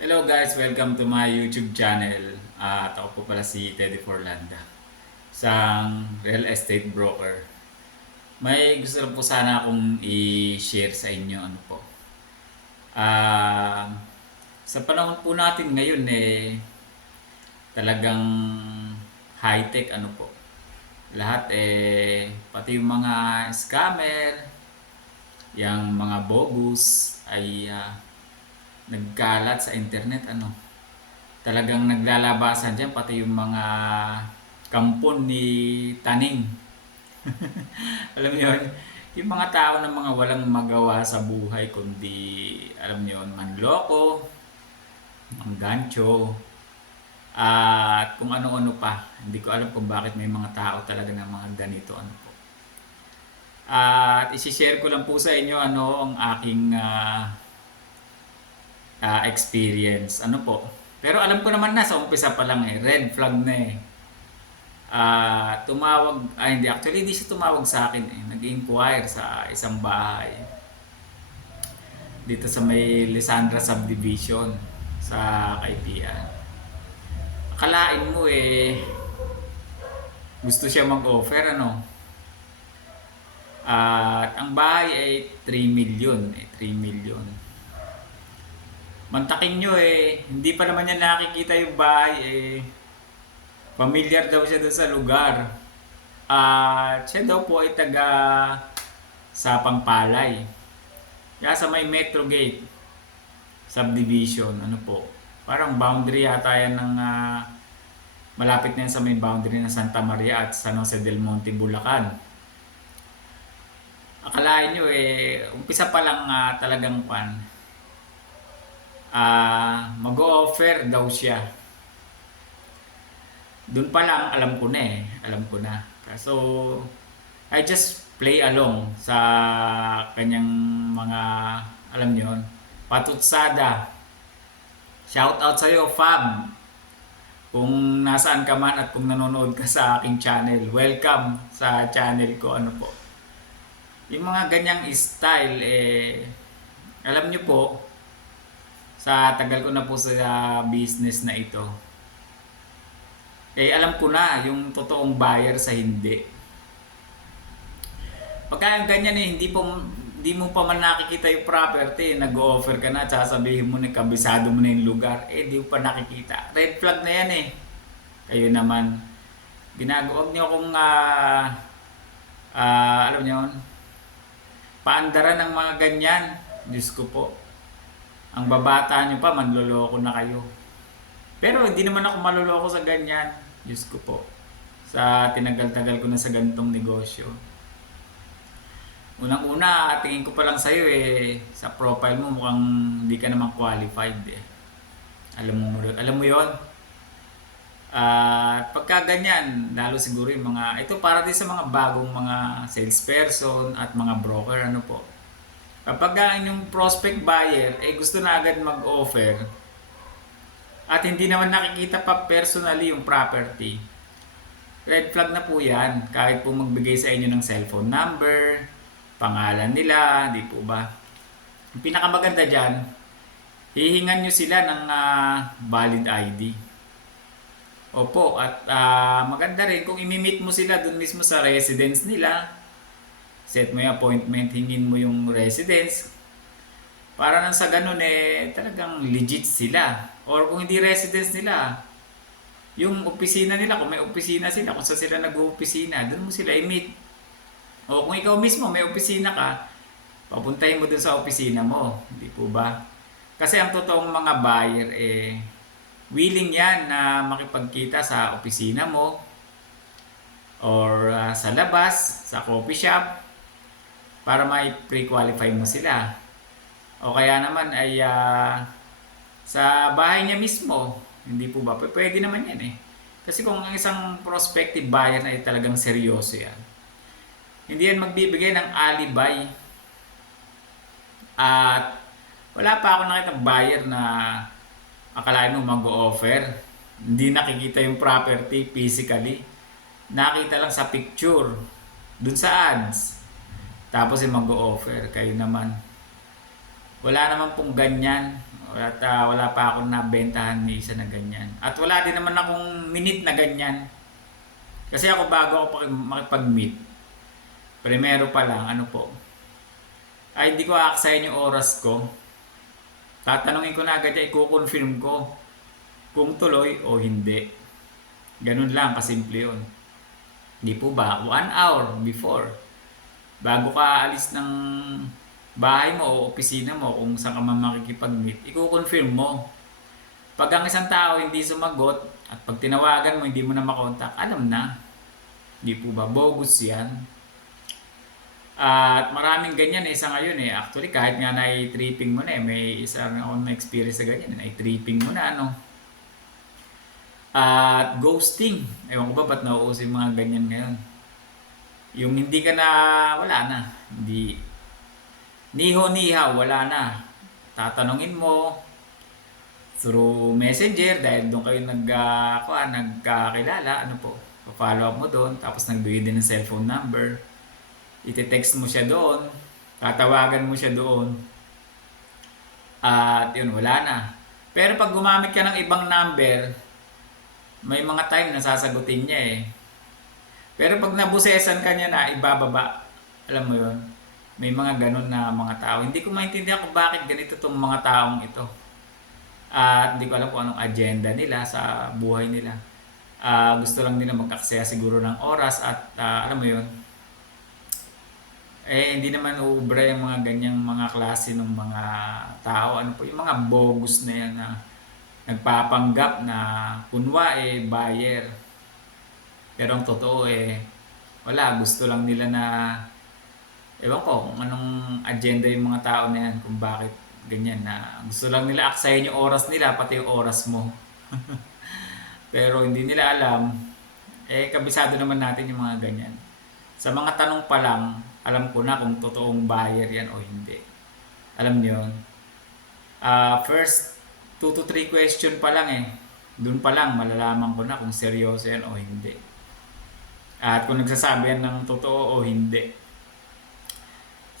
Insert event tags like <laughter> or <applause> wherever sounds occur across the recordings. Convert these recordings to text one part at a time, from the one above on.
Hello guys, welcome to my YouTube channel. At ako po pala si Teddy Forlanda, isang real estate broker. May gusto lang po sana akong i-share sa inyo ano po. Ah, sa panahon po natin ngayon eh talagang high-tech ano po. Lahat eh pati yung mga scammer, yung mga bogus ay ah, nagkalat sa internet ano? Talagang naglalabasan dyan pati yung mga kampon ni Taning. <laughs> Alam niyo yun? Yung mga tao na mga walang magawa sa buhay kundi alam niyo yun manloko manggancho at kung ano-ano pa. Hindi ko alam kung bakit may mga tao talaga ng mga ganito ano po. At isi-share ko lang po sa inyo ano ang aking ah, ah, experience. Ano po? Pero alam ko naman na sa umpisa pa lang eh. Red flag na eh. Ah, tumawag, ay hindi, actually hindi siya tumawag sa akin eh. Nag-inquire sa isang bahay. Dito sa may Lisandra Subdivision sa Kaipian. Akalain mo eh, gusto siya mag-offer ano. At ang bahay ay 3 million eh, 3 million. Mantakin nyo eh, hindi pa naman niya nakikita yung bahay eh. Familiar daw siya doon sa lugar. At siya daw po ay taga sa Pangpalay. Kaya sa may Metro Gate subdivision, ano po. Parang boundary yata yan ng ah, malapit na yan sa may boundary ng Santa Maria at San Jose del Monte, Bulacan. Akalain nyo eh, umpisa pa lang ah, talagang pan, ah mag-offer daw siya. Doon pa lang alam ko na eh, alam ko na. So I just play along sa kanyang mga alam yun, patutsada. Shout out sa iyo, Fab. Kung nasaan ka man at kung nanonood ka sa aking channel, welcome sa channel ko ano po. Yung mga ganyang style eh alam niyo po, sa tagal ko na po sa business na ito, eh alam ko na yung totoong buyer sa hindi. Pagka ganyan eh, hindi po hindi mo pa man nakikita yung property, nag-offer ka na, sasabihin mo na kabisado mo na yung lugar, eh di mo pa nakikita. Red flag na yan eh. Kayo naman, ginagawa niyo kung ah ah, alam niyo yun, paandaran ng mga ganyan. Diyos ko po. Ang babata nyo pa, manloloko na kayo. Pero hindi naman ako maluloko sa ganyan. Diyos ko po. Sa tinagal-tagal ko na sa gantong negosyo. Unang-una, tingin ko pa lang sa'yo eh, sa profile mo mukhang hindi ka naman qualified eh. Alam mo, alam mo yon at pagka ganyan, lalo siguro yung mga, ito para din sa mga bagong mga salesperson at mga broker, ano po. Kapag ang inyong prospect buyer ay gusto na agad mag-offer at hindi naman nakikita pa personally yung property, red flag na po yan. Kahit po magbigay sa inyo ng cellphone number, pangalan nila, di po ba? Ang pinakamaganda dyan, hihingan nyo sila ng ah, valid ID. Opo, at ah, maganda rin kung imi-meet mo sila dun mismo sa residence nila, set mo yung appointment, hingin mo yung residence. Para nang sa ganun eh, talagang legit sila. Or kung hindi residence nila, yung opisina nila, kung may opisina sila, kung saan sila nag-opisina, doon mo sila i-meet. O kung ikaw mismo may opisina ka, papuntahin mo dun sa opisina mo. Hindi po ba? Kasi ang totoong mga buyer eh, willing yan na makipagkita sa opisina mo or ah, sa labas, sa coffee shop para may pre-qualify mo sila. O kaya naman ay ah, sa bahay niya mismo, hindi po ba? Pwede naman yan eh. Kasi kung ang isang prospective buyer ay talagang seryoso yan, hindi yan magbibigay ng alibi. At wala pa ako nakita buyer na akalain mo mag-offer. Hindi nakikita yung property physically. Nakita lang sa picture. Dun sa ads. Tapos yung mag-offer. Kayo naman. Wala naman pong ganyan. At ah, wala pa akong nabentahan ni isa na ganyan. At wala din naman akong minute na ganyan. Kasi ako bago ako makipag-meet, primero pa lang, ano po, ay hindi ko aaksayin yung oras ko. Tatanungin ko na agad yan, i-confirm ko kung tuloy o hindi. Ganun lang, kasimple yun. Di po ba? One hour before. Bago ka alis ng bahay mo o opisina mo kung saan ka man makikipag-meet, i-confirm mo. Pag ang isang tao hindi sumagot at pag tinawagan mo hindi mo na makontak, alam na. Di po ba? Bogus yan. At maraming ganyan eh sa ngayon eh. Actually kahit nga na-tripping mo na eh. May isa na akong na-experience sa ganyan. Na-tripping mo na ano. At ghosting. Ewan ko ba ba't nauuso yung mga ganyan ngayon. Yung hindi ka na, wala na. Hindi. Niho-niha, wala na. Tatanungin mo through messenger dahil doon kayo nag, uh, kuha, nagkakilala. Ano po? Pa-follow up mo doon. Tapos nagbigay din ng cellphone number. Iti-text mo siya doon. Tatawagan mo siya doon. At yun, wala na. Pero pag gumamit ka ng ibang number, may mga time na sasagutin niya eh. Pero pag nabusesan ka niya na ibababa, alam mo yun, may mga ganun na mga tao. Hindi ko maintindihan kung bakit ganito tong mga taong ito. At hindi ko alam kung anong agenda nila sa buhay nila. Ah, gusto lang nila magkaksaya siguro ng oras at ah, alam mo yun, eh hindi naman uubra yung mga ganyang mga klase ng mga tao. Ano po, yung mga bogus na yan na nagpapanggap na kunwa eh buyer. Pero ang totoo eh wala, gusto lang nila na ewan ko kung anong agenda yung mga tao na yan kung bakit ganyan na gusto lang nila aksayin yung oras nila pati yung oras mo. <laughs> Pero hindi nila alam eh kabisado naman natin yung mga ganyan. Sa mga tanong pa lang, alam ko na kung totoong buyer yan o hindi. Alam niyo yun? Ah, first 2 to 3 question pa lang eh. Doon pa lang malalaman ko na kung seryoso yan o hindi. At kung nagsasabi yan ng totoo o hindi.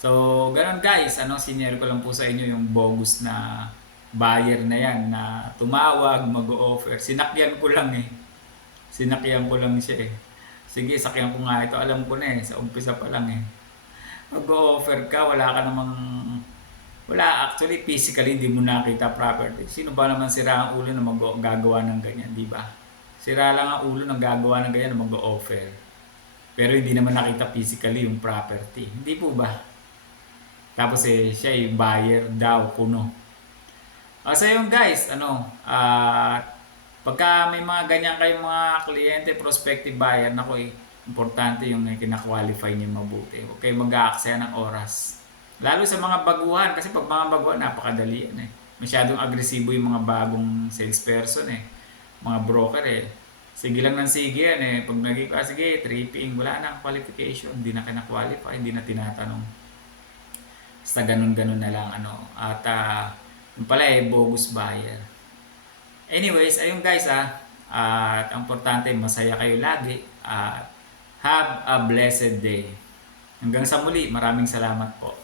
So, ganun guys, ano, senior ko lang po sa inyo yung bogus na buyer na yan na tumawag, mag-offer. Sinakyan ko lang eh. Sinakyan ko lang siya eh. Sige, sakyan ko nga ito. Alam ko na eh. Sa umpisa pa lang eh. Mag-offer ka, wala ka namang wala, actually, physically, hindi mo nakita property. Sino ba naman sira ang ulo na mag-gagawa ng ganyan, di ba? Sira lang ang ulo ng gagawa ng ganyan na mag-offer. Pero hindi naman nakita physically yung property. Hindi po ba? Tapos eh, siya yung buyer daw, kuno. Uh, so yung guys, ano, ah, pagka may mga ganyan kayong mga kliyente, prospective buyer, nako eh, importante yung kinakwalify niyo mabuti. Okay, mag-aaksaya ng oras. Lalo sa mga baguhan, kasi pag mga baguhan, napakadali yan eh. Masyadong agresibo yung mga bagong salesperson eh. Mga broker eh. Sige lang ng sige yan eh. Pag naging, ah, sige, tripping, wala na qualification. Hindi na kina-qualify, hindi na tinatanong. Basta ganun-ganun na lang ano. At ah, yung pala eh, bogus buyer. Anyways, ayun guys ah. At ang importante, masaya kayo lagi. At have a blessed day. Hanggang sa muli, maraming salamat po.